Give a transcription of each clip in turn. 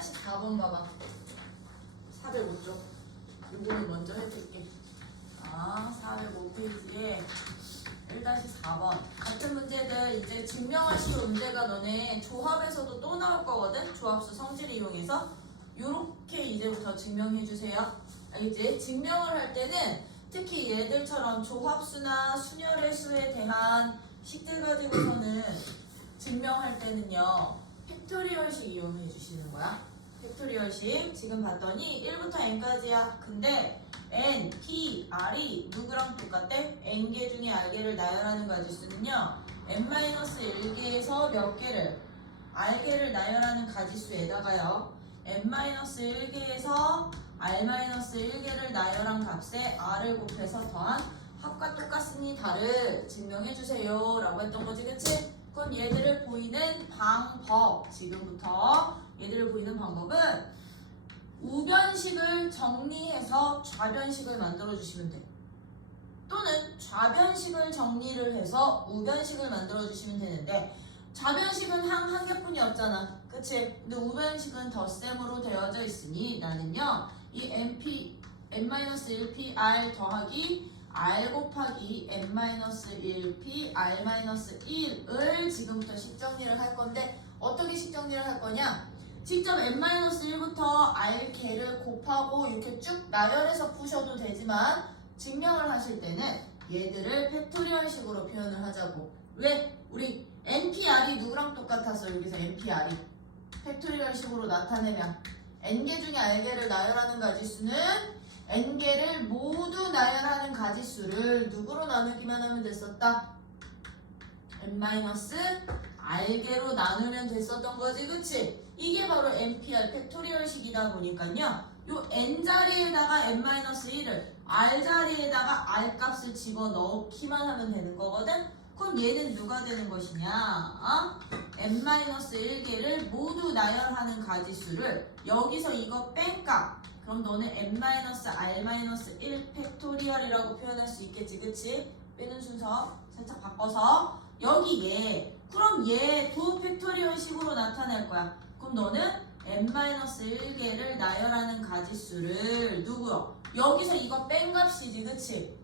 1-4번 봐봐. 405쪽. 이거는 먼저 해줄게. 405페이지에 1-4번. 같은 문제들 이제 증명하실 문제가 너네 조합에서도 또 나올 거거든? 조합수 성질을 이용해서. 요렇게 이제부터 증명해주세요. 알겠지? 증명을 할 때는 특히 얘들처럼 조합수나 순열의 수에 대한 식들 가지고서는 증명할 때는요. 팩토리얼식 이용해 주시는 거야. 팩토리얼식. 지금 봤더니 1부터 n까지야. 근데 n, p, r이 누구랑 똑같대? n개 중에 r개를 나열하는 가지수는요. n-1개에서 몇 개를? r개를 나열하는 가지수에다가요. n-1개에서 r-1개를 나열한 값에 r을 곱해서 더한 합과 똑같으니 다를 증명해주세요 라고 했던 거지, 그치? 그럼 얘들을 보이는 방법, 지금부터 얘들을 보이는 방법은 우변식을 정리해서 좌변식을 만들어주시면 돼. 또는 좌변식을 정리를 해서 우변식을 만들어주시면 되는데 좌변식은 한 개뿐이 없잖아. 그치? 근데 우변식은 덧셈으로 되어져 있으니 나는요. 이 n-1pr 더하기 r 곱하기 n-1p r-1을 지금부터 식정리를 할 건데 어떻게 식정리를 할 거냐? 직접 n-1부터 r개를 곱하고 이렇게 쭉 나열해서 푸셔도 되지만 증명을 하실 때는 얘들을 팩토리얼식으로 표현을 하자고. 왜? 우리 npr이 누구랑 똑같았어? 여기서 npr이 팩토리얼식으로 나타내면 n개 중에 r개를 나열하는 가지수는 n개를 모두 나열하는 가지수를 누구로 나누기만 하면 됐었다? n-r개로 나누면 됐었던 거지, 그치? 이게 바로 npr 팩토리얼식이다 보니까요. 요 n자리에다가 n-1을 r자리에다가 r값을 집어넣기만 하면 되는 거거든? 그럼 얘는 누가 되는 것이냐? n-1개를 모두 나열하는 가지수를 여기서 이거 뺀 값. 그럼 너는 n-r-1 팩토리얼이라고 표현할 수 있겠지, 그치? 빼는 순서 살짝 바꿔서 여기에 그럼 얘도 팩토리얼식으로 나타낼 거야. 그럼 너는 n-1개를 나열하는 가지수를 누구요? 여기서 이거 뺀 값이지, 그치?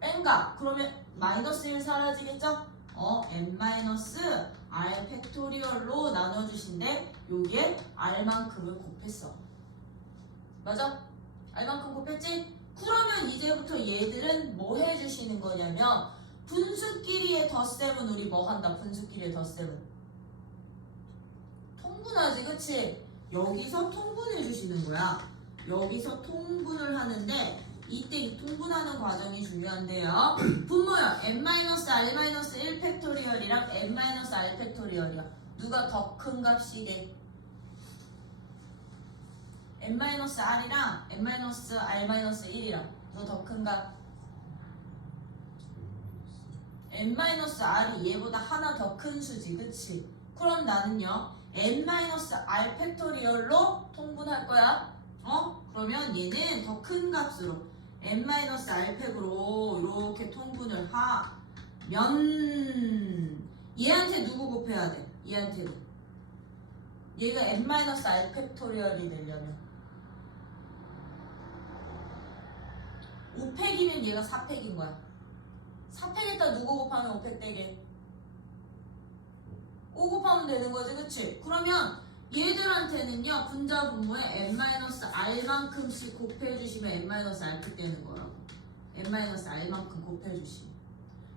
뺀 값. 그러면 마이너스 1 사라지겠죠? n-r 팩토리얼로 나눠주신데 여기에 r만큼을 곱했어. 맞아? r만큼 곱했지? 그러면 이제부터 얘들은 뭐 해주시는 거냐면 분수끼리의 덧셈은 우리 뭐 한다? 분수끼리의 덧셈은 통분하지, 그치? 여기서 통분해 주시는 거야. 여기서 통분을 하는데 이때 이 통분하는 과정이 중요한데요. 분모요. n-r-1 팩토리얼이랑 n-r 팩토리얼이야. 누가 더 큰 값이게? n-r이랑 n-r-1이랑 누가 더 큰 값? n-r이 얘보다 하나 더 큰 수지, 그치? 그럼 나는요 n-r 팩토리얼로 통분할 거야. 그러면 얘는 더 큰 값으로 n-r 팩으로 이렇게 통분을 하면 얘한테 누구 곱해야 돼? 얘한테도. 얘가 n-r 팩토리얼이 되려면 5팩이면 얘가 4팩인 거야. 4팩에다 누구 곱하면 5팩 되게? 5 곱하면 되는 거지, 그치? 그러면 얘들한테는요 분자 분모에 n-r만큼씩 곱해주시면 n-r팩 되는 거라고. n-r만큼 곱해주시면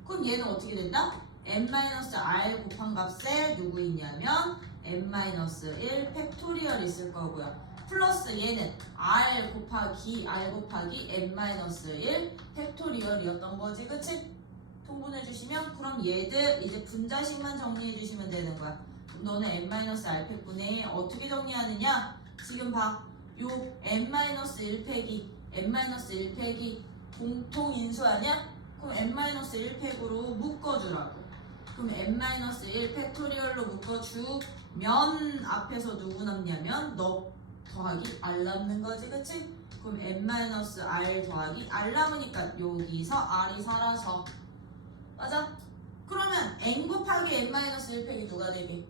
그럼 얘는 어떻게 된다? n-r 곱한 값에 누구 있냐면 n-1 팩토리얼 있을 거고요. 플러스 얘는 r 곱하기 n-1 팩토리얼이었던 거지, 그치? 통분해주시면 그럼 얘들 이제 분자식만 정리해주시면 되는 거야. 그럼 너는 n-r팩분에 어떻게 정리하느냐? 지금 봐. 요 n-1팩이 공통인수 아니야? 그럼 n-1팩으로 묶어주라고. 그럼 n-1 팩토리얼로 묶어주면 앞에서 누구 남냐면 너 더하기 r 남는 거지, 그치? 그럼 n-r 더하기 r 남으니까 여기서 r이 살아서 맞아? 그러면 n 곱하기 n-1팩이 누가 되게?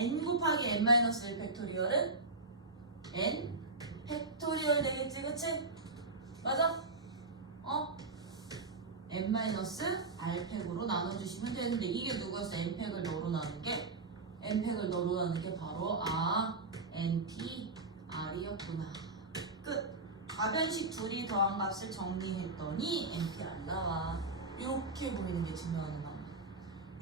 n 곱하기 n-1 팩토리얼은 n 팩토리얼 되겠지, 그치? 맞아? n-r팩으로 나눠주시면 되는데 이게 누구였어? n팩을 너로 나눈 게? n팩을 너로 나눈 게 바로 np r이었구나. 끝. 가변식 둘이 더한 값을 정리했더니 npr 나와. 이렇게 보이는 게 증명하는 방법.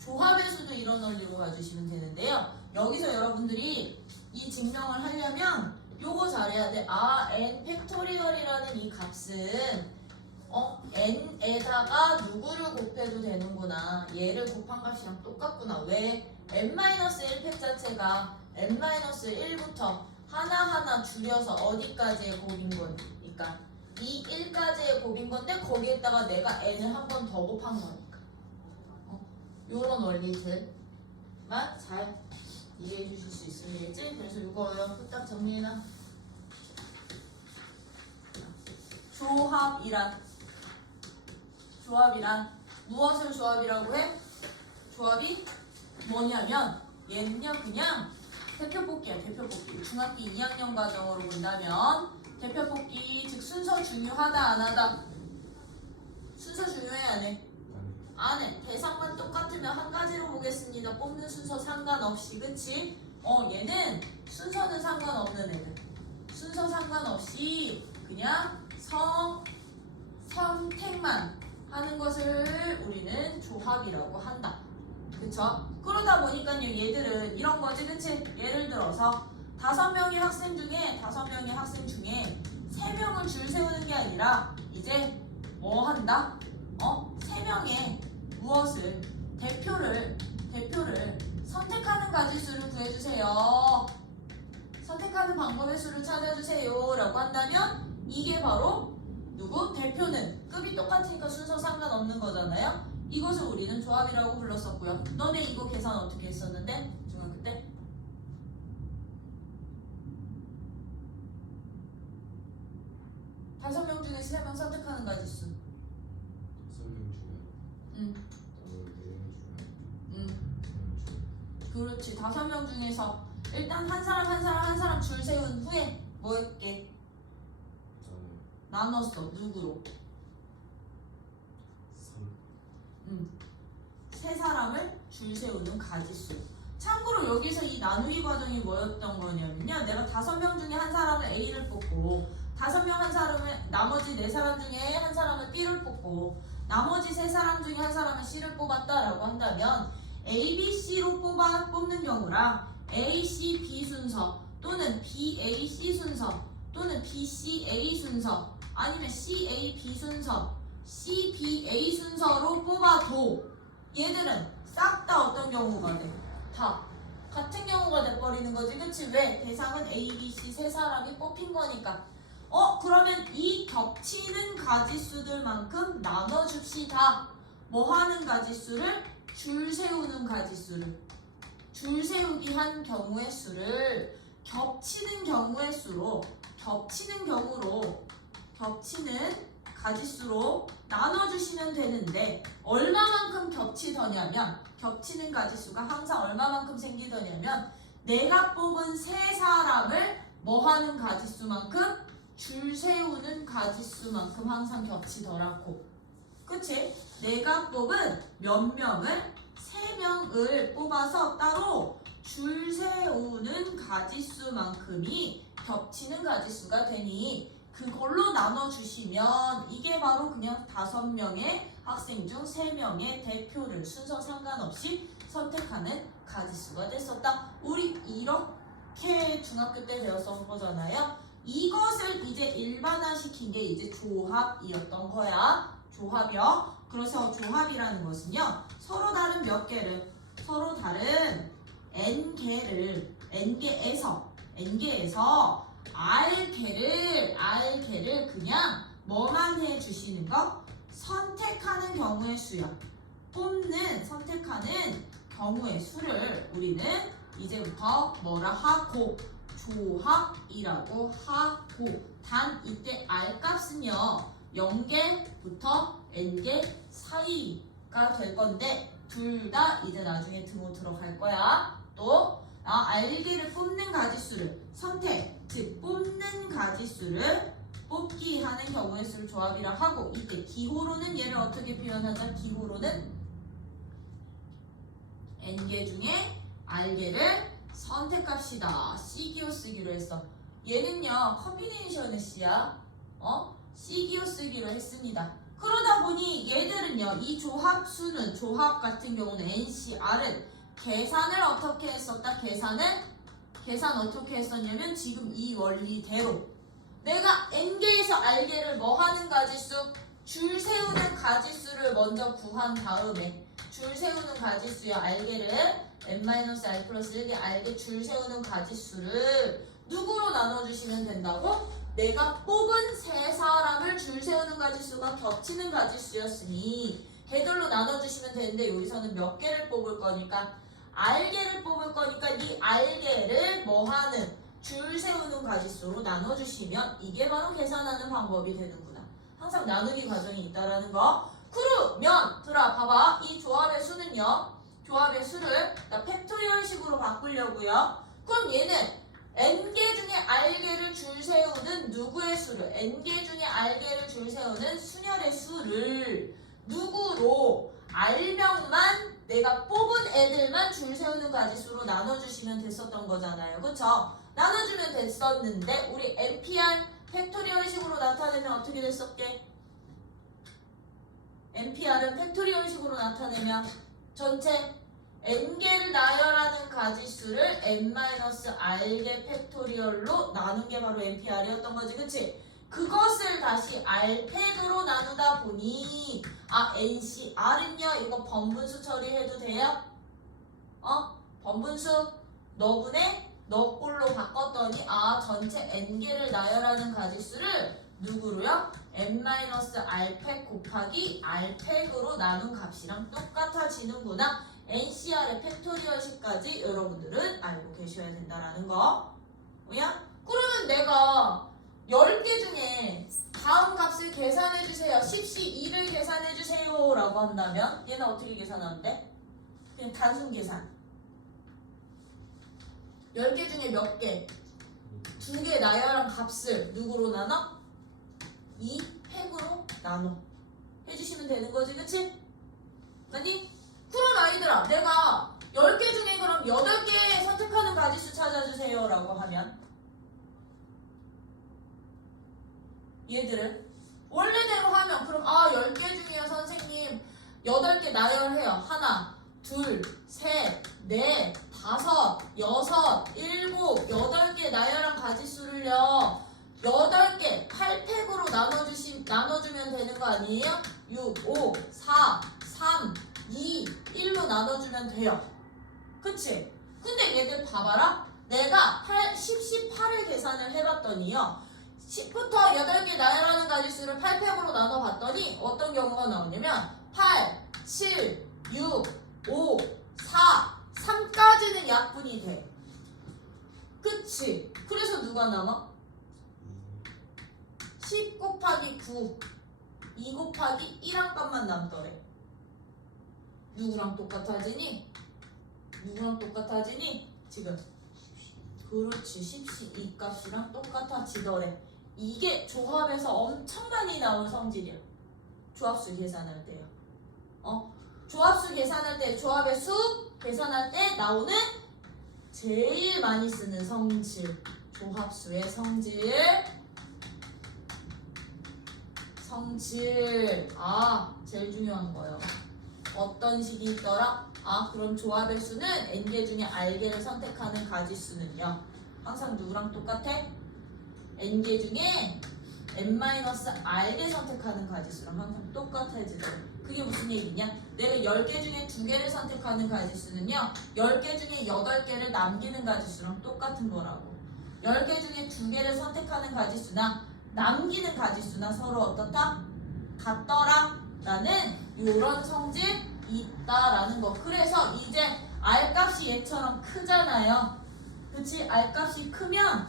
조합에서도 이런 원리로 가주시면 되는데요. 여기서 여러분들이 이 증명을 하려면 요거 잘해야 돼. n 팩토리얼이라는 이 값은 n에다가 누구를 곱해도 되는구나. 얘를 곱한 값이랑 똑같구나. 왜? n-1팩 자체가 n-1부터 하나하나 줄여서 어디까지의 곱인 거니까 이 1까지의 곱인 건데 거기에다가 내가 n을 한 번 더 곱한 거니까 요런 원리들만 잘 이해해 주실 수 있으면 되겠지? 그래서 이거 후딱 정리해놔. 조합이란 무엇을 조합이라고 해? 조합이 뭐냐면 얘는요 그냥 대표뽑기야. 대표뽑기. 중학교 2학년 과정으로 본다면 대표뽑기 즉 순서 중요하다 안 하다? 순서 중요해 안 해? 안 해. 대상만 똑같으면 한 가지로 보겠습니다. 뽑는 순서 상관없이. 그치? 얘는 순서는 상관없는 애들. 순서 상관없이 그냥 선택만 하는 것을 우리는 조합이라고 한다. 그쵸? 그러다 보니까 얘들은 이런 거지, 그치? 예를 들어서 5명의 학생 중에 3명을 줄 세우는 게 아니라 이제 뭐 한다? 3명의 무엇을 대표를 선택하는 가지수를 구해주세요. 선택하는 방법의 수를 찾아주세요 라고 한다면 이게 바로 누구? 대표는 급이 똑같으니까 순서 상관없는 거잖아요. 이것을 우리는 조합이라고 불렀었고요. 너네 이거 계산 어떻게 했었는데? 중학교 때? 다섯 명 중에 3명 선택하는 가지수. 5명 중에 응. 4명 중에 그렇지. 5명 중에서 일단 한 사람 줄 세운 후에 뭐 했게? 나눴어. 누구로? 3. 세 사람을 줄 세우는 가지수. 참고로 여기서 이 나누기 과정이 뭐였던 거냐면요. 내가 5명 중에 한 사람을 A를 뽑고 5명 한 사람을 나머지 4사람 중에 한 사람은 B를 뽑고 나머지 3사람 중에 한 사람은 C를 뽑았다라고 한다면 A, B, C로 뽑는 경우랑 A, C, B 순서 또는 B, A, C 순서 또는 B, C, A 순서 아니면 C, A, B 순서 C, B, A 순서로 뽑아도 얘들은 싹 다 어떤 경우가 돼? 다 같은 경우가 돼버리는 거지. 그치? 왜? 대상은 A, B, C 3사람이 뽑힌 거니까. 그러면 이 겹치는 가지수들만큼 나눠줍시다. 뭐 하는 가지수를? 줄 세우는 가지수를. 줄 세우기 한 경우의 수를 겹치는 경우의 수로 겹치는 가지수로 나눠주시면 되는데 얼마만큼 겹치더냐면 겹치는 가지수가 항상 얼마만큼 생기더냐면 내가 뽑은 3사람을 뭐하는 가지수만큼 줄 세우는 가지수만큼 항상 겹치더라고. 그치? 내가 뽑은 몇 명을 3명을 뽑아서 따로 줄 세우는 가지수만큼이 겹치는 가지수가 되니 그걸로 나눠주시면 이게 바로 그냥 5명의 학생 중 3명의 대표를 순서 상관없이 선택하는 가지수가 됐었다. 우리 이렇게 중학교 때 배웠던 거잖아요. 이것을 이제 일반화시킨 게 이제 조합이었던 거야. 조합이요. 그래서 조합이라는 것은요. 서로 다른 몇 개를 서로 다른 n개를 n개에서 r개를 그냥 뭐만 해주시는 거? 선택하는 경우의 수야. 선택하는 경우의 수를 우리는 이제부터 뭐라 하고? 조합이라고 하고. 단 이때 r 값은요 0개부터 n개 사이가 될 건데 둘 다 이제 나중에 등호 들어갈 거야. 또 알기를 뽑는 가지수를 선택, 즉 뽑는 가지수를 뽑기 하는 경우의 수를 조합이라 하고, 이때 기호로는 얘를 어떻게 표현하자? 기호로는 n개 중에 r개를 선택합시다. C기호 쓰기로 했어. 얘는요 컨비네이션의 C야. C기호 쓰기로 했습니다. 그러다 보니 얘들은요, 이 조합수는, 조합 같은 경우는 NCR은 계산을 어떻게 했었다? 계산 어떻게 했었냐면 지금 이 원리대로 내가 n개에서 r개를 뭐 하는 가지수? 줄 세우는 가지수를 먼저 구한 다음에, 줄 세우는 가지수야 r개를 n-r 플러스 1개 r개 줄 세우는 가지수를 누구로 나눠주시면 된다고? 내가 뽑은 세 사람을 줄 세우는 가지수가 겹치는 가지수였으니 걔들로 나눠주시면 되는데, 여기서는 몇 개를 뽑을 거니까? r개를 뽑을 거니까 이 r개를 뭐하는? 줄 세우는 가지수로 나눠주시면 이게 바로 계산하는 방법이 되는구나. 항상 나누기 과정이 있다라는 거. 그러면 봐봐. 이 조합의 수는요, 조합의 수를 나 팩토리얼식으로 바꾸려고요. 그럼 얘는 n개 중에 r개를 줄 세우는 누구의 수를, n개 중에 r개를 줄 세우는 순열의 수를 누구로? r명만, 내가 뽑은 애들만 줄 세우는 가지수로 나눠주시면 됐었던 거잖아요. 그쵸? 나눠주면 됐었는데 우리 NPR 팩토리얼식으로 나타내면 어떻게 됐었게? NPR은 팩토리얼식으로 나타내면 전체 n개를 나열하는 가지수를 n-r개 팩토리얼로 나눈 게 바로 NPR이었던 거지. 그치? 그것을 다시 r팩으로 나누다 보니 NCR은요, 이거 번분수 처리해도 돼요? 번분수 너분의 너 꼴로 바꿨더니 전체 n개를 나열하는 가지수를 누구로요? n-r팩 곱하기 r팩으로 나눈 값이랑 똑같아지는구나. NCR의 팩토리얼식까지 여러분들은 알고 계셔야 된다라는 거. 뭐야? 그러면 내가 10개 중에 다음 값을 계산해주세요. 10시 2를 계산해주세요 라고 한다면 얘는 어떻게 계산하는데? 그냥 단순 계산. 10개 중에 몇 개? 2개 나열한 값을 누구로 나눠? 이 팩으로 나눠 해주시면 되는 거지. 그치? 아니? 그럼 아이들아, 내가 10개 중에 그럼 8개 선택하는 가지수 찾아주세요 라고 하면 얘들을 원래대로 하면 그럼 10개 중이요 선생님 8개 나열해요. 하나, 둘, 셋, 넷, 다섯, 여섯, 일곱, 8개 나열한 가지수를요 8개 8팩으로 나눠주면 되는 거 아니에요? 6, 5, 4, 3, 2, 1로 나눠주면 돼요. 그치? 근데 얘들 봐봐라. 내가 18을 계산을 해봤더니요 10부터 8개 나열하는 가지수를 8팩으로 나눠봤더니 어떤 경우가 나오냐면 8, 7, 6, 5, 4, 3까지는 약분이 돼. 그치? 그래서 누가 남아? 10 곱하기 9, 2 곱하기 1한 값만 남더래. 누구랑 똑같아지니? 누구랑 똑같아지니? 지금 그렇지, 10시 2 값이랑 똑같아지더래. 이게 조합에서 엄청 많이 나온 성질이야. 조합수 계산할 때요. 조합수 계산할 때, 조합의 수 계산할 때 나오는 제일 많이 쓰는 성질, 조합수의 성질. 제일 중요한 거예요. 어떤 식이 있더라? 그럼 조합의 수는 n개 중에 r개를 선택하는 가지수는요 항상 누구랑 똑같아? n개 중에 n-r개 선택하는 가지수랑 항상 똑같아지더라. 그게 무슨 얘기냐? 내가 10개 중에 2개를 선택하는 가지수는요 10개 중에 8개를 남기는 가지수랑 똑같은 거라고. 10개 중에 2개를 선택하는 가지수나 남기는 가지수나 서로 어떻다? 같더라 라는 이런 성질 있다라는 거. 그래서 이제 R값이 얘처럼 크잖아요. 그치? R값이 크면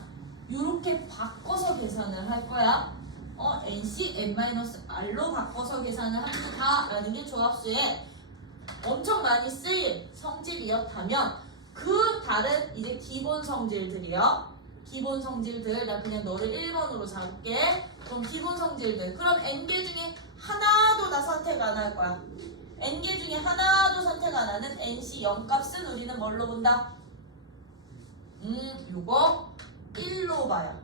이렇게 바꿔서 계산을 할 거야. NC, N-R로 바꿔서 계산을 합니다 라는 게 조합수에 엄청 많이 쓰일 성질이었다면, 그 다른 이제 기본 성질들이요. 기본 성질들 나 그냥 너를 1번으로 잡을게. 그럼 기본 성질들. 그럼 n개 중에 하나도 나 선택 안 할 거야. n개 중에 하나도 선택 안 하는 nc 0값은 우리는 뭘로 본다? 요거 1로 봐요.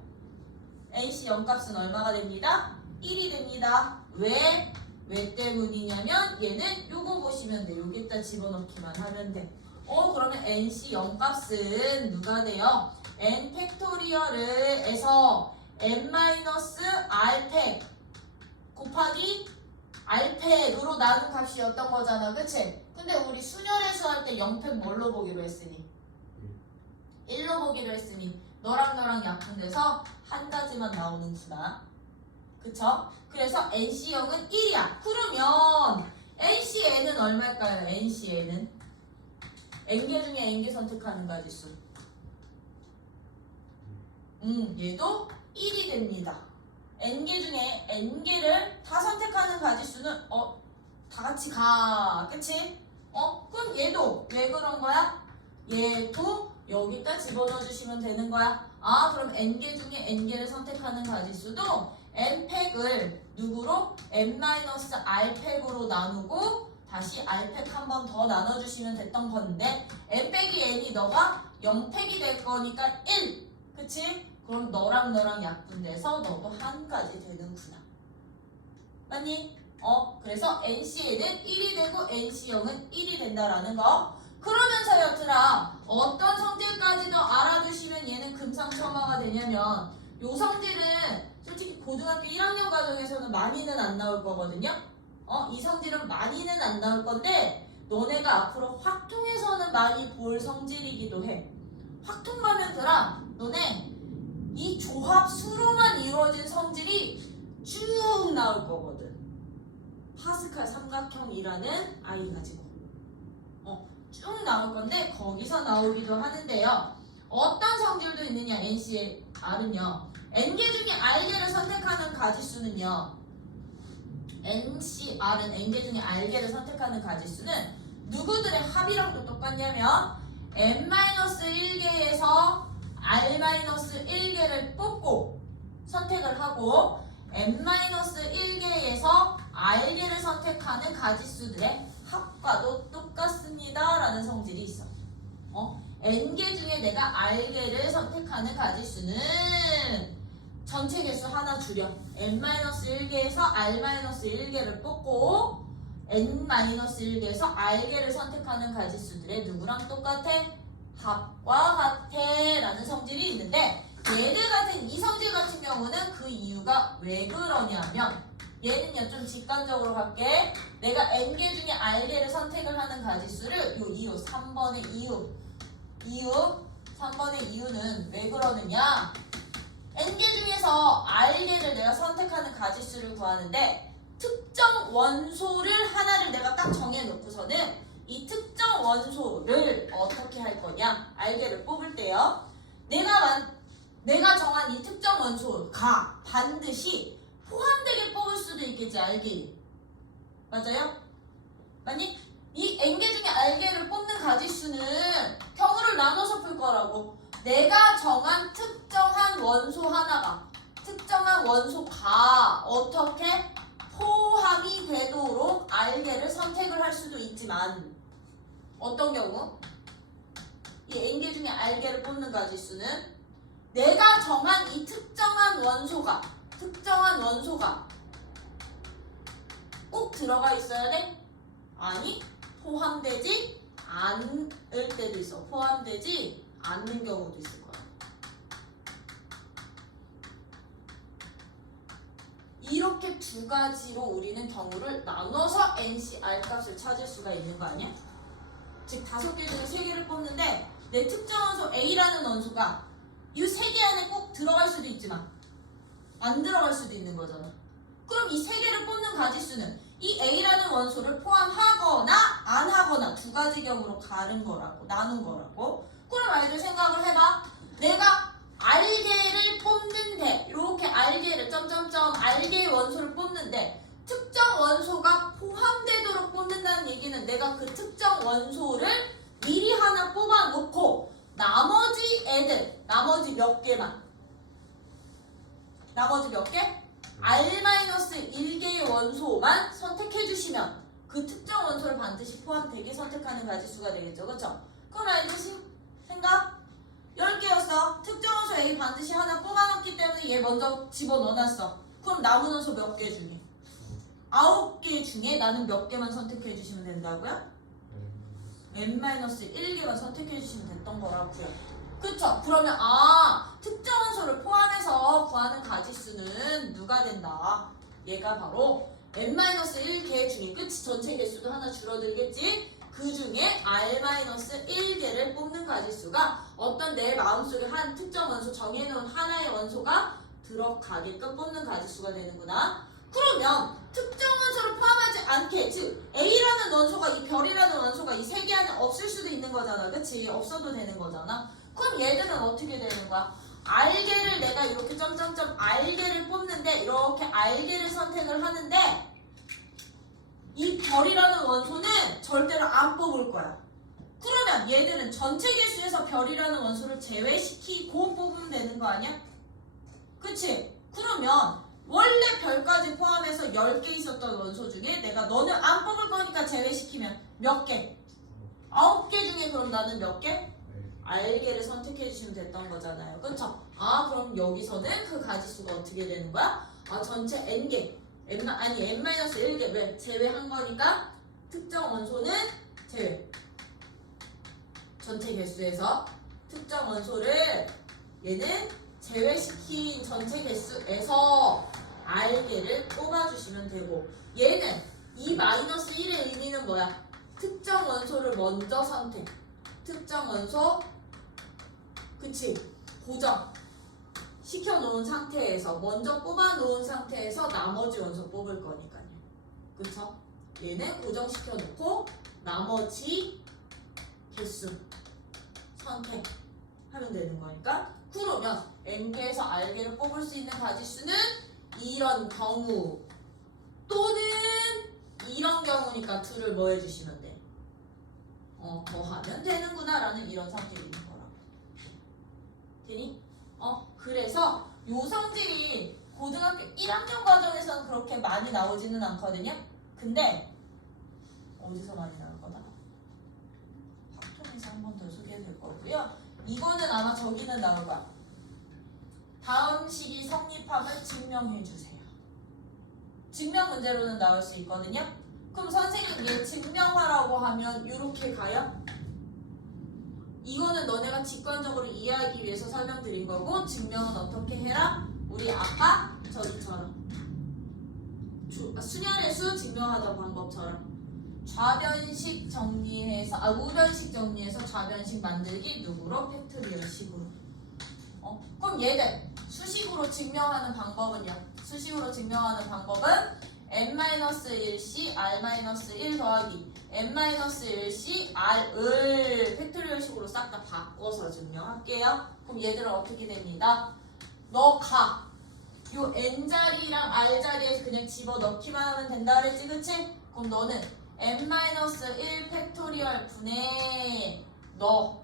nc 0값은 얼마가 됩니다? 1이 됩니다. 왜? 왜 때문이냐면 얘는 요거 보시면 돼. 여기다 집어넣기만 하면 돼. 그러면 nc 0값은 누가 돼요? n 팩토리얼에서 n-r팩 곱하기 r팩으로 나눈 값이 었던 거잖아. 그치? 근데 우리 순열에서 할 때 0팩 뭘로 보기로 했으니? 1로 보기로 했으니 너랑 약분돼서 한 가지만 나오는구나. 그쵸? 그래서 NC0은 1이야. 그러면 NCN은 얼마일까요? NCN은 N개 중에 N개 선택하는 가지수. 얘도 1이 됩니다. N개 중에 N개를 다 선택하는 가지수는 다 같이 가. 그치? 그럼 얘도 왜 그런 거야? 얘도 여기다 집어넣어 주시면 되는 거야. 그럼 n개 중에 n개를 선택하는 가지수도 n팩을 누구로? n-r팩으로 나누고 다시 r팩 한 번 더 나눠주시면 됐던 건데 n-n이 너가 0팩이 될 거니까 1. 그치? 그럼 너랑 약분돼서 너도 한 가지 되는구나. 맞니? 그래서 NCN은 1이 되고 NC0은 1이 된다라는 거. 그러면서 여들아 어떤 성질까지도 알아두시면 얘는 금상첨화가 되냐면 요 성질은 솔직히 고등학교 1학년 과정에서는 많이는 안 나올 거거든요. 이 성질은 많이는 안 나올 건데 너네가 앞으로 확통에서는 많이 볼 성질이기도 해. 확통 가면들아 너네 이 조합수로만 이루어진 성질이 쭉 나올 거거든. 파스칼 삼각형이라는 아이 가지고 쭉 나올 건데 거기서 나오기도 하는데요. 어떤 성질도 있느냐? NCR은요. N개 중에 R개를 선택하는 가지수는요. NCR은 N개 중에 R개를 선택하는 가지수는 누구들의 합이랑도 똑같냐면 N-1개에서 R-1개를 뽑고 선택을 하고 N-1개에서 R개를 선택하는 가지수들의 합과도 똑같습니다 라는 성질이 있어. N개 중에 내가 R개를 선택하는 가지수는 전체 개수 하나 줄여. N-1개에서 R-1개를 뽑고 N-1개에서 R개를 선택하는 가지수들의 누구랑 똑같아? 합과 같아 라는 성질이 있는데 얘들 같은 이 성질 같은 경우는 그 이유가 왜 그러냐면 얘는요 좀 직관적으로 갈게. 내가 n개 중에 r개를 선택을 하는 가지수를 요 이유 3번의 이유 3번의 이유는 왜 그러느냐. n개 중에서 r개를 내가 선택하는 가지수를 구하는데 특정 원소를 하나를 내가 딱 정해놓고서는 이 특정 원소를 어떻게 할 거냐. r개를 뽑을 때요 내가 정한 이 특정 원소가 반드시 포함되게 뽑을 수도 있겠지. r개 맞아요? 맞니? 이 n개 중에 r개를 뽑는 가지수는 경우를 나눠서 풀 거라고. 내가 정한 특정한 원소 하나가 특정한 원소가 어떻게 포함이 되도록 r개를 선택을 할 수도 있지만 어떤 경우? 이 n개 중에 r개를 뽑는 가지수는 내가 정한 이 특정한 원소가 꼭 들어가 있어야 돼? 아니, 포함되지 않을 때도 있어. 포함되지 않는 경우도 있을 거야. 이렇게 두 가지로 우리는 경우를 나눠서 NCR 값을 찾을 수가 있는 거 아니야? 즉 5개 중에 3개를 뽑는데 내 특정 원소 A라는 원소가 이 3개 안에 꼭 들어갈 수도 있지만 안 들어갈 수도 있는 거잖아. 그럼 이 3개를 뽑는 가지수는 이 A라는 원소를 포함하거나 안 하거나 두 가지 경우로 나눈 거라고. 그럼 아이들 생각을 해봐. 내가 R개를 뽑는데 이렇게 R개를 R개의 원소를 뽑는데 특정 원소가 포함되도록 뽑는다는 얘기는 내가 그 특정 원소를 미리 하나 뽑아놓고 몇 개만. 나머지 몇 개? R-1개의 원소만 선택해 주시면 그 특정 원소를 반드시 포함되게 선택하는 가지수가 되겠죠. 그렇죠? 그럼 알듯이 생각? 10개였어. 특정 원소 A 반드시 하나 뽑아놨기 때문에 얘 먼저 집어넣어놨어. 그럼 남은 원소 몇 개 중에? 9개 중에 나는 몇 개만 선택해 주시면 된다고요? n-1개만 선택해 주시면 됐던 거라고요. 그쵸? 그러면 특정 원소를 포함해서 구하는 가지수는 누가 된다? 얘가 바로 n-1개 중에 그치? 전체 개수도 하나 줄어들겠지? 그 중에 r-1개를 뽑는 가지수가 어떤 내 마음속에 한 특정 원소 정해놓은 하나의 원소가 들어가게끔 뽑는 가지수가 되는구나. 그러면 특정 원소를 포함하지 않게 즉 A라는 원소가 이 별이라는 원소가 이 세 개 안에 없을 수도 있는 거잖아. 그치? 없어도 되는 거잖아. 그럼 얘들은 어떻게 되는 거야? R개를 내가 이렇게 점점점 R개를 뽑는데 이렇게 R개를 선택을 하는데 이 별이라는 원소는 절대로 안 뽑을 거야. 그러면 얘들은 전체 개수에서 별이라는 원소를 제외시키고 뽑으면 되는 거 아니야? 그치? 그러면 원래 별까지 포함해서 10개 있었던 원소 중에 내가 너는 안 뽑을 거니까 제외시키면 몇 개? 9개 중에 그럼 나는 몇 개? R개를 선택해 주시면 됐던 거잖아요. 그쵸? 그럼 여기서는 그 가지수가 어떻게 되는 거야? 전체 N개 n-1개 왜? 제외한 거니까 특정 원소는 제외. 전체 개수에서 특정 원소를 얘는 제외시킨 전체 개수에서 R개를 뽑아주시면 되고 얘는 이 -1의 의미는 뭐야? 특정 원소를 먼저 선택. 특정 원소 그치? 고정 시켜놓은 상태에서 먼저 뽑아놓은 상태에서 나머지 원소 뽑을 거니까요. 그쵸? 얘는 고정시켜놓고 나머지 개수 선택하면 되는 거니까 그러면 N개에서 R개를 뽑을 수 있는 가지수는 이런 경우 또는 이런 경우니까 2를 뭐 해주시면 돼? 더하면 되는구나 라는 이런 성질이 있는 거라. 되니? 그래서 요 성질이 고등학교 1학년 과정에서는 그렇게 많이 나오지는 않거든요. 근데 어디서 많이 나올 거다? 학통에서 한 번 더 소개될 거고요. 이거는 아마 저기는 나올 거야. 다음 식이 성립함을 증명해 주세요. 증명 문제로는 나올 수 있거든요. 그럼 선생님 얘 증명하라고 하면 이렇게 가요? 이거는 너네가 직관적으로 이해하기 위해서 설명드린 거고 증명은 어떻게 해라? 우리 아까 저기처럼 수열의 수 증명하던 방법처럼 좌변식 정리해서 우변식 정리해서 좌변식 만들기 누구로? 팩토리얼식으로. 그럼 얘들 수식으로 증명하는 방법은요? 수식으로 증명하는 방법은 n-1c r-1 더하기 n-1c r을 팩토리얼식으로 싹 다 바꿔서 증명할게요. 그럼 얘들은 어떻게 됩니다? 너 가. 요 n자리랑 r자리에 그냥 집어넣기만 하면 된다 그랬지 그치? 그럼 너는 n-1 팩토리얼 분의 너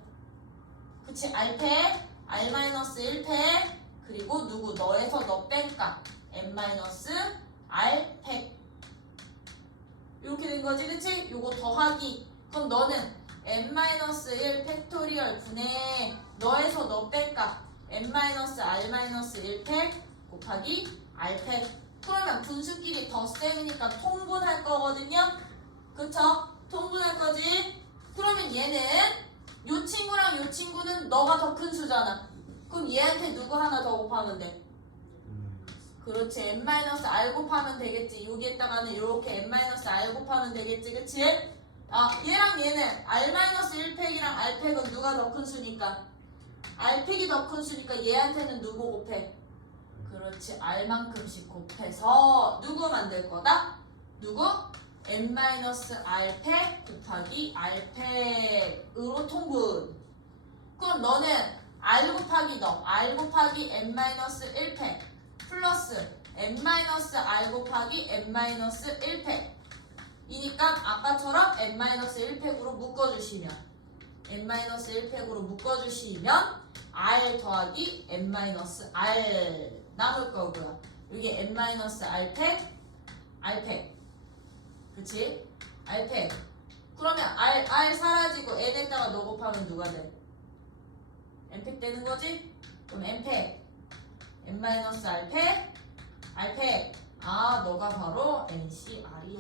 그치? r팩 r-1팩 그리고 누구? 너에서 너 뺀값 n-r팩 이렇게 된 거지 그치? 요거 더하기 그럼 너는 n-1 팩토리얼 분의 너에서 너 뺀값 n-r-1팩 곱하기 r팩 그러면 분수끼리 덧셈이니까 통분할 거거든요 그쵸? 통분할 거지? 그러면 얘는 요 친구랑 요 친구는 너가 더 큰 수잖아 그럼 얘한테 누구 하나 더 곱하면 돼? 그렇지 n-r 곱하면 되겠지 여기에다가는 이렇게 n-r 곱하면 되겠지 그치? 얘랑 얘는 r-1팩이랑 r팩은 누가 더 큰 수니까 r팩이 더 큰 수니까 얘한테는 누구 곱해? 그렇지 r만큼씩 곱해서 누구 만들 거다? 누구? n-r팩 곱하기 r팩으로 통분 그럼 너는 r 곱하기 너 r 곱하기 n-1팩 플러스 n-r 곱하기 n-1팩 이니까 아까처럼 n-1팩으로 묶어주시면 n-1팩으로 묶어주시면 r 더하기 n-r 남을 거고요. 이게 n-r팩, r팩. 그치? r팩. 그러면 r 사라지고 n에다가 너 곱하면 누가 돼? n팩 되는 거지? 그럼 n팩, n-r팩, r팩. 아, 너가 바로 NCR이야.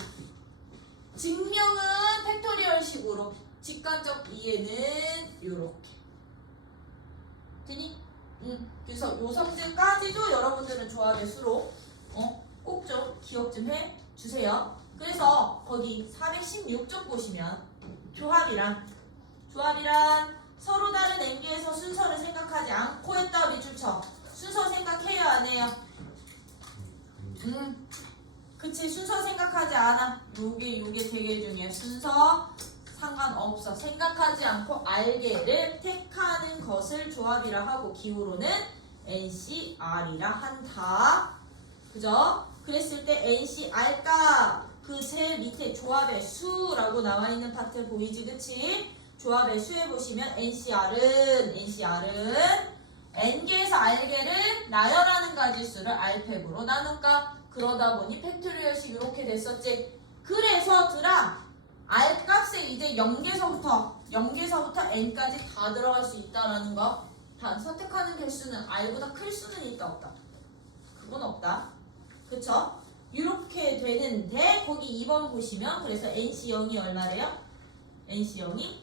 증명은 팩토리얼식으로, 직관적 이해는 요렇게. 되니? 그래서 요 성질까지도 여러분들은 조합의 수로 꼭 좀 기억 좀 해주세요. 그래서 거기 416쪽 보시면 조합이란 서로 다른 N개에서 순서를 생각하지 않고 했다 밑줄쳐. 순서 생각해요 안 해요? 그치, 순서 생각하지 않아. 요게 되게 중요해. 순서 상관없어. 생각하지 않고 알게를 택하는 것을 조합이라 하고 기호로는 NCR이라 한다. 그죠? 그랬을 때 NCR가 그 제일 밑에 조합의 수라고 나와 있는 파트 보이지, 그치? 조합의 수에 보시면 NCR은 N개에서 R개를 나열하는 가지수를 R팩으로 나눌까? 그러다 보니 팩토리얼식 이렇게 됐었지. 그래서 들아 R 값에 이제 0개서부터 N까지 다 들어갈 수 있다라는 거. 단 선택하는 개수는 R보다 클 수는 있다 없다? 그건 없다. 그쵸? 이렇게 되는데 거기 2번 보시면 그래서 NC0이 얼마래요? NC0이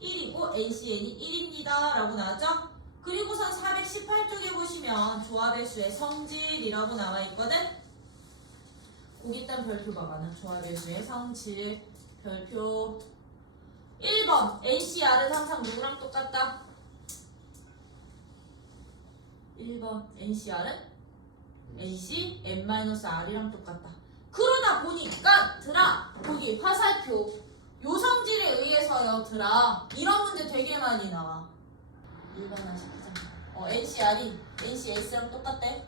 1이고 NCN이 1입니다 라고 나왔죠? 그리고선 418쪽에 보시면 조합의 수의 성질이라고 나와 있거든? 거기 일단 별표 봐봐. 조합의 수의 성질 별표 1번 NCR은 항상 누구랑 똑같다? 1번 NCR은 NC n-r이랑 똑같다. 그러다 보니까 들아 거기 화살표 요 성질에 의해서요 들아 이런 문제 되게 많이 나와. 1번 하시자. NCR이 NCS랑 똑같대.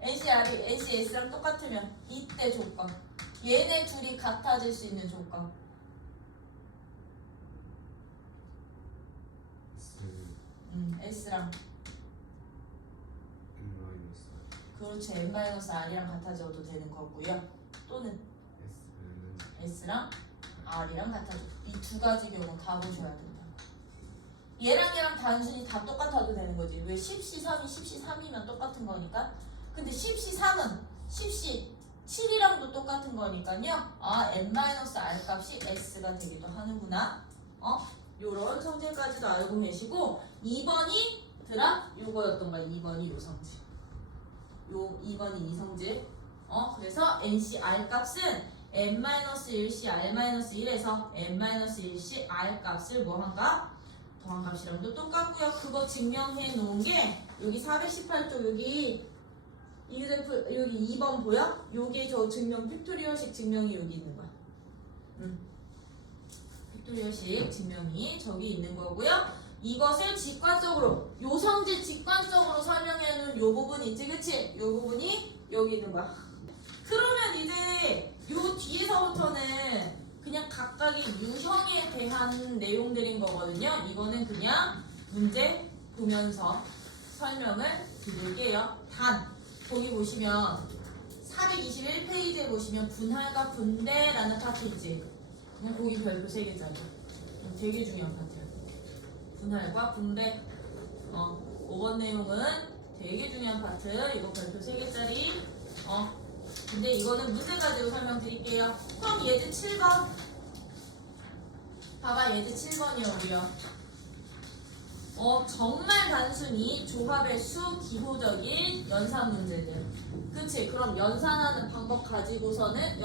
NCR이 NCS랑 똑같으면 이때 조건. 얘네 둘이 같아질 수 있는 조건. S랑 그렇지 n-r이랑 같아져도 되는 거고요. 또는 S랑 R이랑 같아져. 이 두 가지 경우 다 보셔야 된다. 얘랑 단순히 다 똑같아도 되는 거지. 왜 10C3이 10C3이면 똑같은 거니까. 근데 10C3은 10C7이랑도 똑같은 거니까요. 아 n-r 값이 S가 되기도 하는구나. 요런 성질까지도 알고 계시고 2번이 들아 요거였던 거야. 2번이 요 성질. 요 2번이 이 성질. 그래서 NCR 값은 n-1C R-1에서 n-1C R 값을 뭐 한가? 더한 값이랑도 똑같고요. 그거 증명해 놓은 게 여기 418쪽 여기 여기 2번 보여? 요게 저 증명 팩토리얼식 증명이 여기 있는 거야. 팩토리얼식 증명이 저기 있는 거고요. 이것을 직관적으로 요 성질 직관적으로 설명해 놓은 요 부분 있지, 그치? 요 부분이 여기 있는 거야. 그러면 이제 요 뒤에서부터는 그냥 각각의 유형에 대한 내용들인 거거든요. 이거는 그냥 문제 보면서 설명을 드릴게요. 단 거기 보시면 421페이지에 보시면 분할과 분배라는 파트 있지. 그냥 거기 별표 3개짜리. 되게 중요한 파트야. 분할과 분배. 5번 내용은 되게 중요한 파트. 이거 별표 3개짜리. 근데 이거는 문제 가지고 설명드릴게요. 그럼 예제 7번. 봐봐, 예제 7번이요. 정말 단순히 조합의 수 기호적인 연산 문제들. 그치? 그럼 연산하는 방법 가지고서는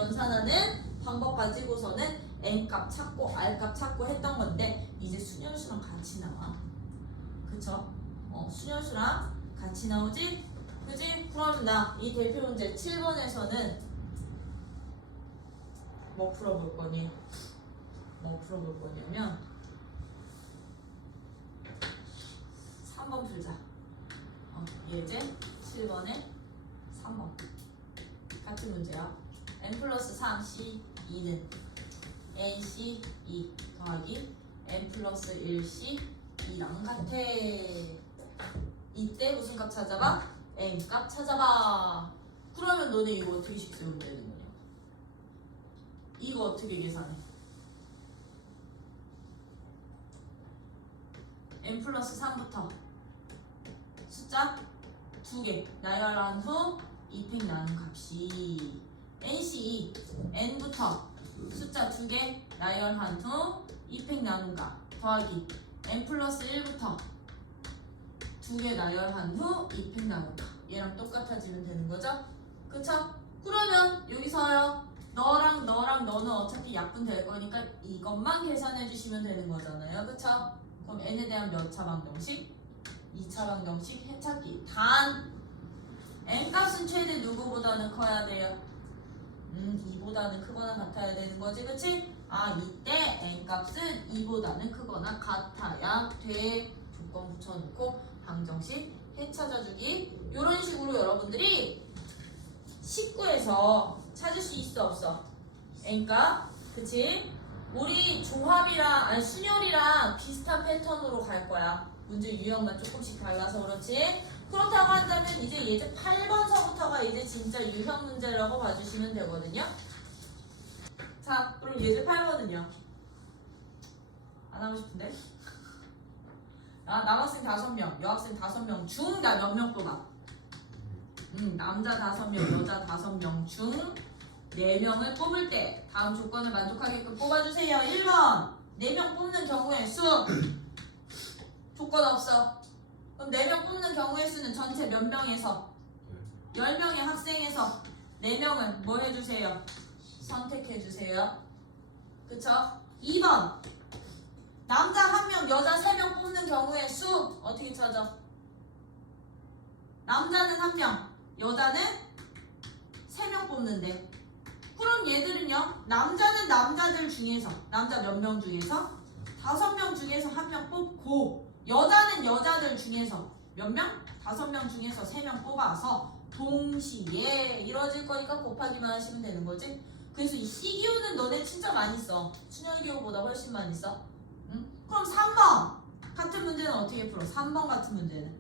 N값 찾고 R값 찾고 했던 건데 이제 순열수랑 같이 나와. 그쵸? 순열수랑 같이 나오지? 그치? 그럼 나 이 대표 문제 7번에서는 뭐 풀어볼 거냐면 3번 풀자. 예제 7번에 3번 같은 문제야. n 플러스 3 C2는 NC2 더하기 n 플러스 1c 2랑 같아. 이때 무슨 값 찾아봐? n 값 찾아봐. 그러면 너네 이거 어떻게 식 세우면 되는 거냐? 이거 어떻게 계산해? n 플러스 3부터 숫자 2개 나열한 후 2팩 나눈 값이 nc n부터 숫자 2개 나열한 후 2팩 나눈 값 더하기 n 플러스 1부터 2개 나열한 후 2팩 나눈 값 얘랑 똑같아지면 되는 거죠? 그쵸? 그러면 여기서요 너랑 너는 어차피 약분될 거니까 이것만 계산해 주시면 되는 거잖아요. 그쵸? 그럼 n에 대한 몇 차 방정식? 2차 방정식 해찾기. 단 n 값은 최대 누구보다는 커야 돼요? 2보다는 크거나 같아야 되는 거지, 그치? 아, 이때 n 값은 2보다는 크거나 같아야 돼. 조건 붙여놓고 방정식 해찾아주기. 이런 식으로 여러분들이 19에서 찾을 수 있어 없어? n 값, 그치? 우리 조합이랑 아니 순열이랑 비슷한 패턴으로 갈 거야. 문제 유형만 조금씩 달라서 그렇지. 그렇다고 한다면 이제 예제 8번서부터가 이제 진짜 유형 문제라고 봐주시면 되거든요. 자, 그럼 예제 8번은요? 안 하고 싶은데? 남학생 5명, 여학생 5명 중 나 몇 명 뽑아? 남자 5명, 여자 5명 중 4명을 뽑을 때 다음 조건을 만족하게끔 뽑아주세요. 1번 4명 뽑는 경우의 수 조건 없어. 그럼 4명 뽑는 경우의 수는 전체 몇 명에서 10명의 학생에서 4명을 뭐 해주세요? 선택해주세요. 그쵸? 2번 남자 1명, 여자 3명 뽑는 경우의 수 어떻게 찾아? 남자는 1명, 여자는 3명 뽑는데 그럼 얘들은요 남자는 남자들 중에서 남자 몇 명 중에서 5명 중에서 1명 뽑고 여자는 여자들 중에서 몇 명? 5명 중에서 3명 뽑아서 동시에 이루어질 거니까 곱하기만 하시면 되는 거지. 그래서 이 C기호는 너네 진짜 많이 써. 순열기호보다 훨씬 많이 써. 응? 그럼 3번 같은 문제는 어떻게 풀어? 3번 같은 문제는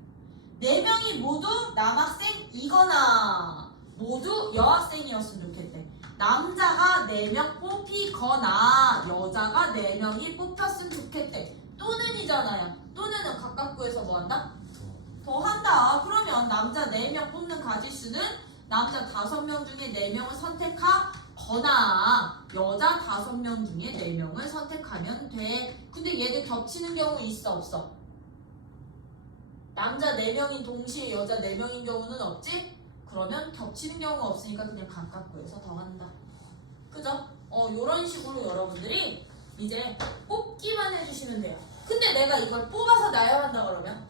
4명이 모두 남학생이거나 모두 여학생이었으면 좋겠대. 남자가 4명 뽑히거나 여자가 4명이 뽑혔으면 좋겠대. 또는이잖아요. 또는은 각각구에서 뭐한다? 더한다. 그러면 남자 4명 뽑는 가지수는 남자 5명 중에 4명을 선택하거나 여자 5명 중에 4명을 선택하면 돼. 근데 얘들 겹치는 경우 있어 없어? 남자 4명인 동시에 여자 4명인 경우는 없지? 그러면 겹치는 경우가 없으니까 그냥 각각구에서 더한다. 그죠? 요런 식으로 여러분들이 이제 뽑기만 해주시면 돼요. 근데 내가 이걸 뽑아서 나열한다 그러면?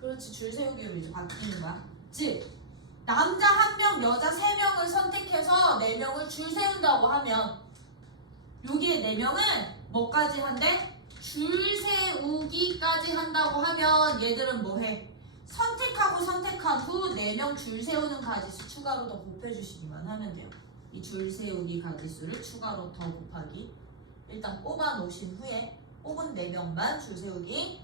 그렇지, 줄 세우기로 이제 바뀌는 거야. 즉 남자 1명, 여자 3명을 선택해서 4명을 줄 세운다고 하면 여기에 4명은 뭐까지 한대? 줄 세우기까지 한다고 하면 얘들은 뭐해? 선택하고 선택한 후 4명 줄 세우는 가지수 추가로 더 곱해주시기만 하면 돼요. 이 줄 세우기 가지수를 추가로 더 곱하기. 일단 뽑아 놓으신 후에 뽑은 4명만 줄 세우기.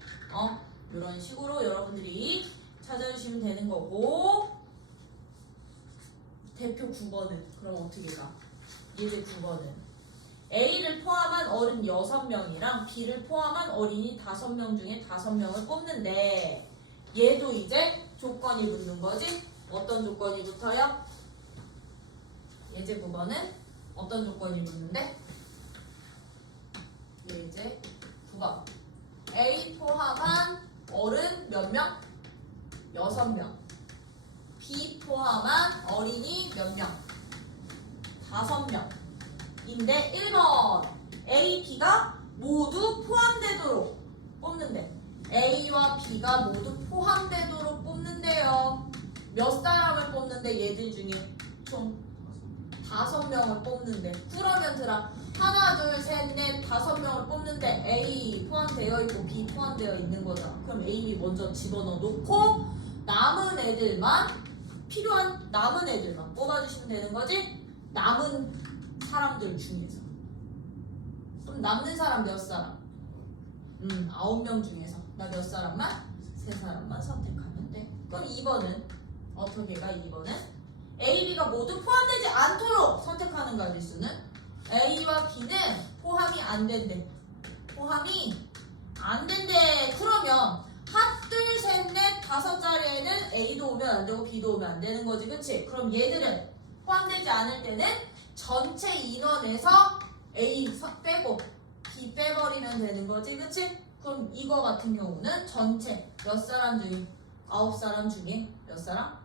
이런 식으로 여러분들이 찾아주시면 되는 거고. 대표 9번은 그럼 어떻게 가? 예제 9번은 A를 포함한 어른 6명이랑 B를 포함한 어린이 5명 중에 5명을 뽑는데 얘도 이제 조건이 붙는 거지? 어떤 조건이 붙어요? 예제 9번은 어떤 조건이 붙는데? 예제 9번 A 포함한 어른 몇 명? 6명. B 포함한 어린이 몇 명? 5명인데 1번 A, B가 모두 포함되도록 뽑는데 A와 B가 모두 포함되도록 뽑는데요. 몇 사람을 뽑는데 얘들 중에 총 5명을 뽑는데 그러면 들아 하나 둘 셋 넷 5명을 뽑는데 A 포함되어 있고 B 포함되어 있는 거잖아. 그럼 A, B 먼저 집어넣어 놓고 남은 애들만 필요한 남은 애들만 뽑아주시면 되는 거지. 남은 사람들 중에서 그럼 남는 사람 몇 사람? 9명 중에서 나 몇 사람만? 3사람만 선택하면 돼. 그럼 2번은 어떻게 가? 2번은 A, B가 모두 포함되지 않도록 선택하는 가지수는 A와 B는 포함이 안 된대. 포함이 안 된대. 그러면 핫, 둘, 셋, 넷, 5자리에는 A도 오면 안 되고 B도 오면 안 되는 거지. 그치? 그럼 얘들은 포함되지 않을 때는 전체 인원에서 A 빼고 B 빼버리면 되는 거지. 그치? 그럼 이거 같은 경우는 전체 몇 사람 중에 9사람 중에 몇 사람?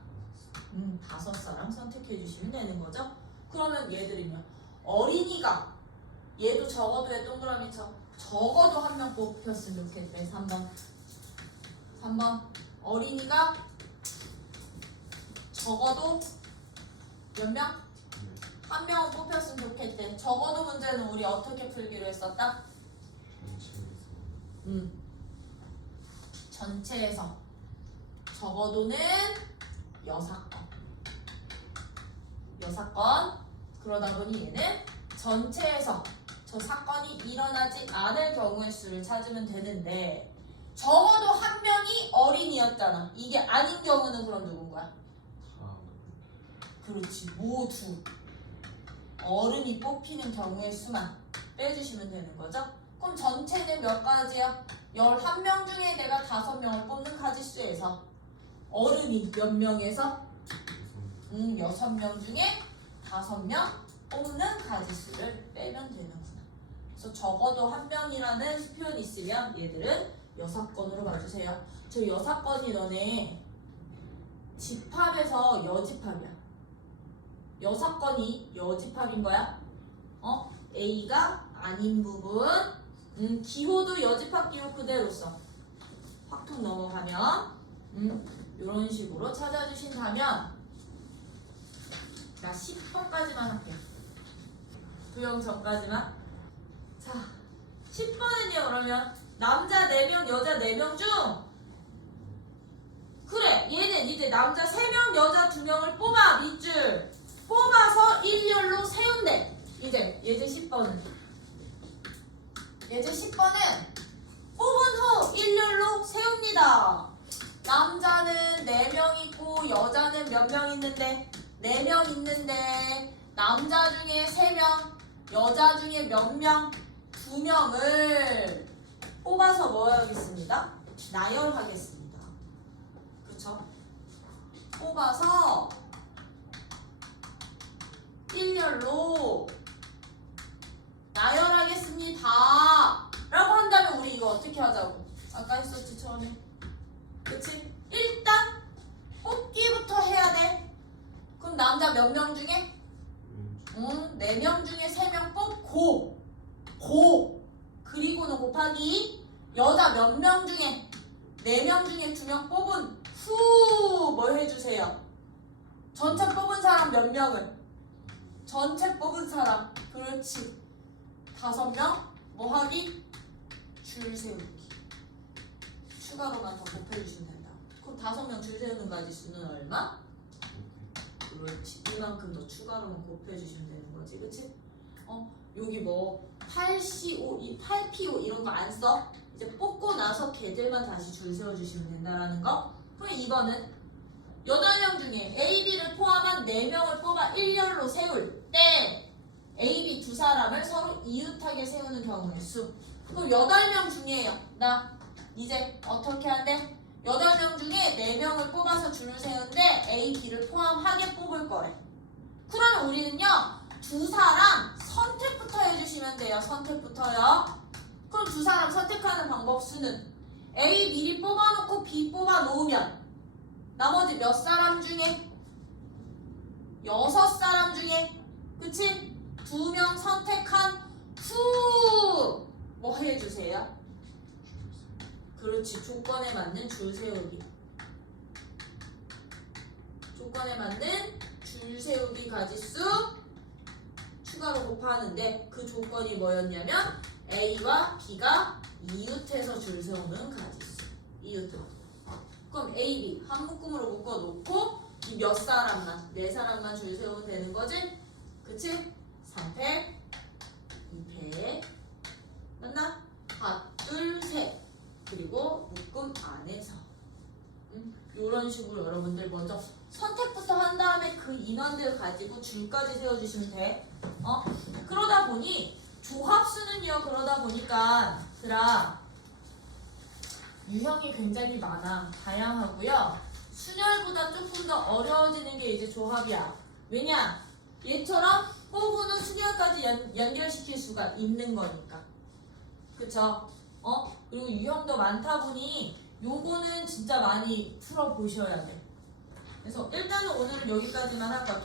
5사람 선택해 주시면 되는 거죠. 그러면 얘들은요. 어린이가 얘도 적어도에 동그라미 쳐. 적어도 한 명 뽑혔으면 좋겠대. 3번 어린이가 적어도 몇 명? 한 명은 뽑혔으면 좋겠대. 적어도 문제는 우리 어떻게 풀기로 했었다? 전체에서 적어도는 6건. 그러다 보니 얘는 전체에서 저 사건이 일어나지 않을 경우의 수를 찾으면 되는데 적어도 한 명이 어린이였잖아. 이게 아닌 경우는 그럼 누군 거야? 그렇지. 모두 어른이 뽑히는 경우의 수만 빼주시면 되는 거죠. 그럼 전체는 몇 가지야? 11명 중에 내가 5명을 뽑는 가지수에서 어른이 몇 명에서? 6명 중에 5명 뽑는 가지수를 빼면 되는구나. 그래서 적어도 한 명이라는 표현이 있으면 얘들은 6건으로 봐주세요. 저 6건이 너네 집합에서 여집합이야. 6건이 여집합인 거야. A가 아닌 부분. 기호도 여집합 기호 그대로 써. 확통 넘어가면 이런 식으로 찾아주신다면 나 10번까지만 할게. 도형 전까지만. 자, 10번은요. 그러면 남자 4명, 여자 4명 중 그래, 얘는 이제 남자 3명, 여자 2명을 뽑아. 밑줄 뽑아서 일렬로 세운대. 이제 예제 10번은 뽑은 후 일렬로 세웁니다. 남자는 4명 있고 여자는 몇 명 있는데? 4명 있는데 남자 중에 3명, 여자 중에 몇 명? 2명을 뽑아서 뭐 하겠습니다? 나열하겠습니다. 그쵸? 뽑아서 일렬로 나열하겠습니다. 라고 한다면 우리 이거 어떻게 하자고? 아까 했었지 처음에. 그치? 일단 뽑기부터 해야 돼. 그럼 남자 몇 명 중에? 4명 중에 3명 뽑고 그리고는 곱하기 여자 몇 명 중에 4명 중에 2명 뽑은 후 뭘 해주세요? 전체 뽑은 사람 몇 명을? 전체 뽑은 사람. 그렇지. 5명 뭐 하기? 줄 세우기. 추가로만 더 곱해주시면 된다. 그럼 5명 줄 세우는 가지수는 얼마? 그렇지. 이만큼 더 추가로만 곱해주시면 되는 거지. 그치? 여기 뭐 8C5, 8P5 이런 거 안 써? 이제 뽑고 나서 걔들만 다시 줄 세워주시면 된다라는 거. 그럼 이거는 8명 중에 A, B를 포함한 4명을 뽑아 일렬로 세울 때 A, B 2사람을 서로 이웃하게 세우는 경우의 수. 그럼 8명 중에요. 나 이제 어떻게 한대? 8명 중에 4명을 뽑아서 줄을 세우는데 A, B를 포함하게 뽑을 거래. 그러면 우리는요 2사람 선택부터 해주시면 돼요. 선택부터요. 그럼 2사람 선택하는 방법 수는 A 미리 뽑아놓고 B 뽑아놓으면 나머지 몇 사람 중에? 6사람 중에. 그치? 2명 선택한 후 뭐 해주세요? 그렇지. 조건에 맞는 줄 세우기. 조건에 맞는 줄 세우기 가지수 추가로 곱하는데 그 조건이 뭐였냐면 A와 B가 이웃해서 줄 세우는 가지수. 이웃으로. 그럼 A, B 한 묶음으로 묶어놓고 이 몇 사람만? 4사람만 줄 세우면 되는 거지? 그치? 3패, 2패, 맞나? 하나, 둘, 셋. 그리고 묶음 안에서. 이런 식으로 여러분들 먼저 선택부터 한 다음에 그 인원들 가지고 줄까지 세워주시면 돼. 그러다 보니 조합수는요. 그러다 보니까 유형이 굉장히 많아. 다양하고요. 순열보다 조금 더 어려워지는 게 이제 조합이야. 왜냐? 얘처럼 호구는 순열까지 연결시킬 수가 있는 거니까. 그쵸? 그리고 유형도 많다 보니 요거는 진짜 많이 풀어보셔야 돼. 그래서 일단은 오늘은 여기까지만 할 거야.